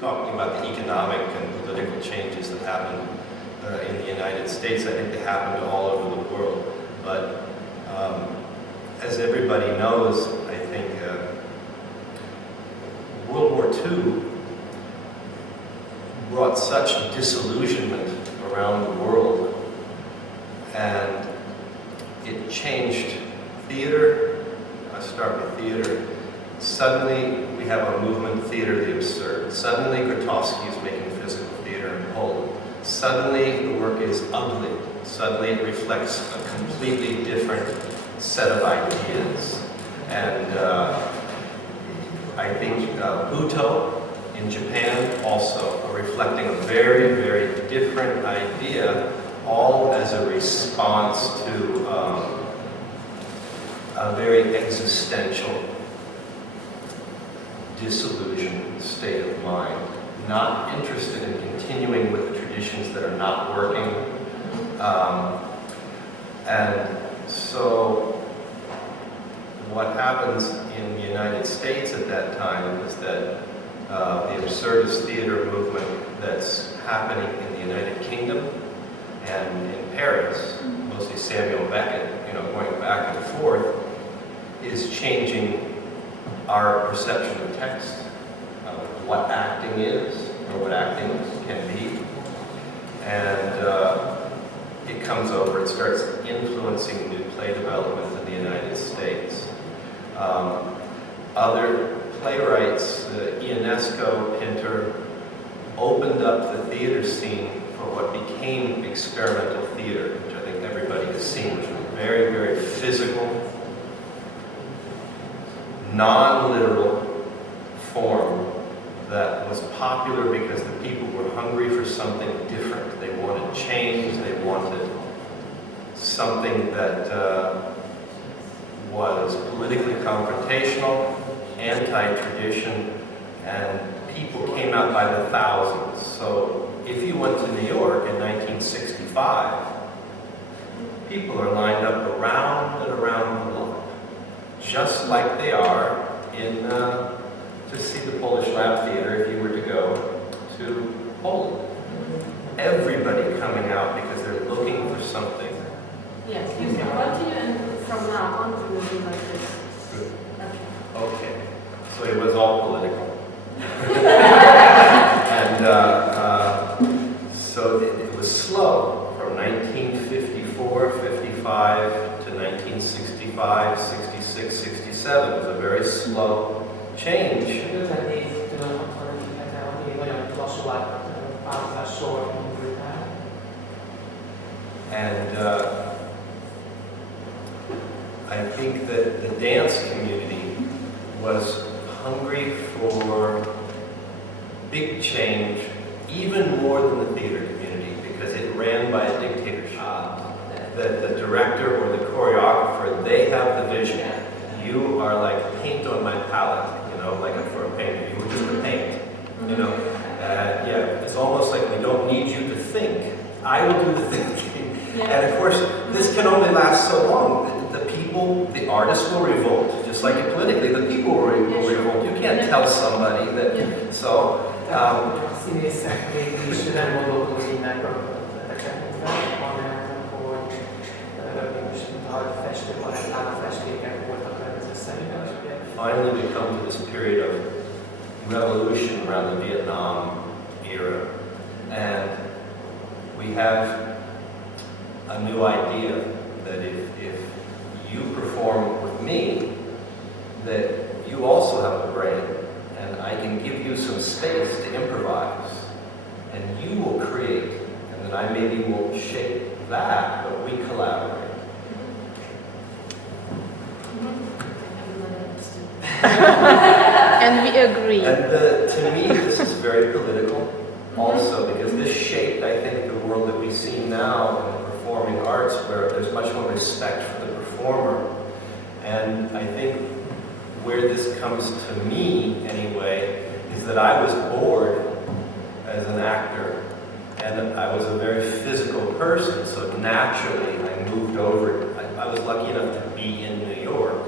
talking about the economic and political changes that happened in the United States. I think they happened all over the world. But as everybody knows, I think World War II brought such disillusionment around the world, and it changed theater. I start with theater. Suddenly, we have a movement, theater the absurd. Suddenly, Grotowski is making physical theater in Poland. Suddenly, the work is ugly. Suddenly, it reflects a completely different set of ideas. And I think Buto in Japan also are reflecting a very, very different idea, all as a response to a very existential, disillusioned state of mind, not interested in continuing with the traditions that are not working. And so what happens in the United States at that time is that the absurdist theater movement that's happening in the United Kingdom and in Paris, mostly Samuel Beckett, going back and forth, is changing our perception of text, what acting is, or what acting can be. And it comes over, it starts influencing new play development in the United States. Other playwrights, Ionesco, Pinter, opened up the theater scene for what became experimental theater, which I think everybody has seen, which was very, very physical, non-literal form that was popular because the people were hungry for something different. They wanted change, they wanted something that was politically confrontational, anti-tradition, and people came out by the thousands. So if you went to New York in 1965, people are lined up around and around the block, just like they are in to see the Polish Lab Theater if you were to go to Poland. Everybody coming out because they're looking for something. Yes, you can continue, and from now on we will do like this. Good. Okay. Okay. So it was all political. And so it was slow from 1954, 55 to 1965, 66, 67. It was a very slow change. And I think that the dance community was hungry for big change, even more than the theater community, because it ran by a dictatorship. The director or the choreographer, they have the vision. You are like paint on my palette, like for a painter. You were just a paint, Yeah, it's almost like we don't need you to think. I will do the thinking. Yeah. And of course, this can only last so long. The people, the artists will revolt, just like it politically. The people will revolt. You can't tell somebody that. So. Finally, we come to this period of revolution around the Vietnam era, and we have a new idea that if you perform with me, that you also have a brain, and I can give you some space to improvise, and you will create, and then I maybe will shape that, but we collaborate. And we agree. And to me, this is very political also, because this shaped, I think, the world that we see now in the performing arts, where there's much more respect for the performer. And I think where this comes to me, anyway, is that I was bored as an actor, and I was a very physical person, so naturally I moved over. I was lucky enough to be in New York,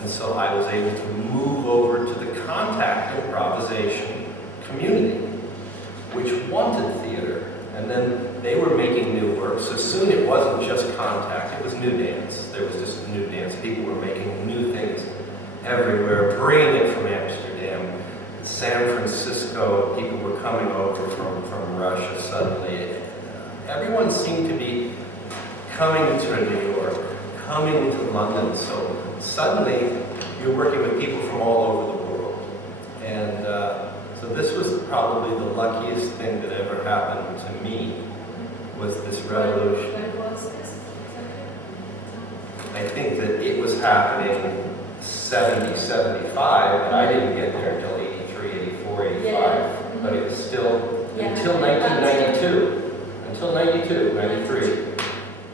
and so I was able to move over to the contact improvisation community which wanted theater. And then they were making new work. So soon it wasn't just contact, it was new dance. There was just new dance. People were making new things everywhere, bringing it from Amsterdam. San Francisco, people were coming over from Russia suddenly. Everyone seemed to be coming to New York, coming to London. So suddenly you're working with people from all over the world. And so this was probably the luckiest thing that ever happened to me, was this revolution. When was this? I think that it was happening 70, 75, and I didn't get there until 83, 84, 85. Yeah. But it was still, Yeah. until 1992, until 92, 93.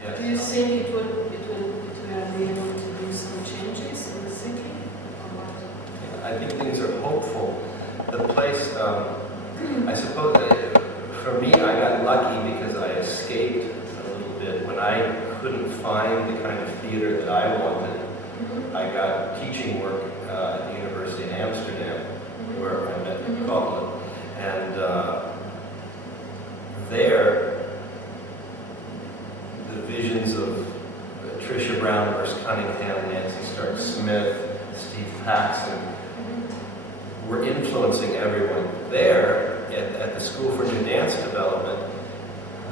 Yes. Do you think it will be able to do some changes in the thinking? Or what? I think things are hopeful. The place, I suppose, for me, I got lucky because I escaped a little bit. When I couldn't find the kind of theater that I wanted, I got teaching work at the University in Amsterdam, where I met Gauntlet. And there, the visions of Tricia Brown versus Cunningham, Nancy Stark-Smith, Steve Paxson, were influencing everyone. There, at the School for New Dance Development,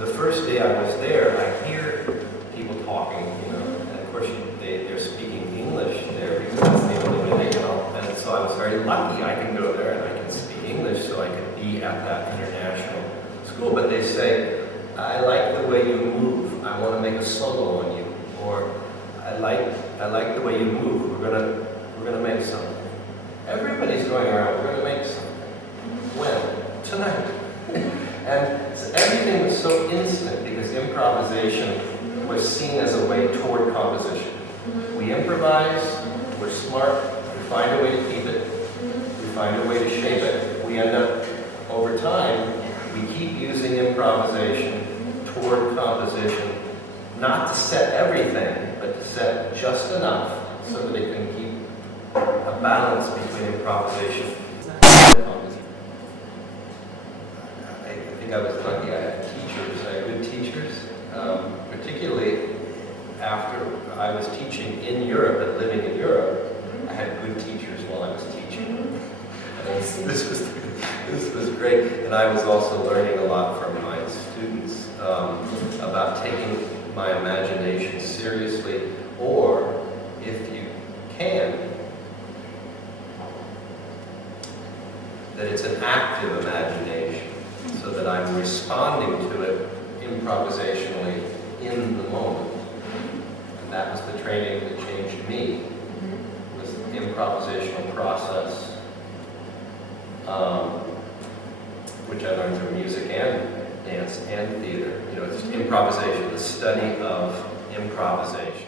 the first day I was there, I hear people talking, you know, and of course they're speaking English there because that's the only way they can all, and so I was very lucky I can go there and I can speak English, so I could be at that international school. But they say, I like the way you move, I want to make a solo on you, or I like the way you move, we're gonna make something. Everybody's going around, we're going to make something. When? Tonight. And so everything was so instant because improvisation was seen as a way toward composition. We improvise, we're smart, we find a way to keep it, we find a way to shape it. We end up, over time, we keep using improvisation toward composition, not to set everything, but to set just enough so that it can keep a balance between improvisation and composition. I think I was lucky. I had teachers. I had good teachers, particularly after I was teaching in Europe and living in Europe. I had good teachers while I was teaching. This was great, and I was also learning a lot from my students about taking my imagination seriously, or if you can, that it's an active imagination, so that I'm responding to it improvisationally in the moment. And that was the training that changed me, was the improvisational process, which I learned from music and dance and theater. You know, it's improvisation, the study of improvisation.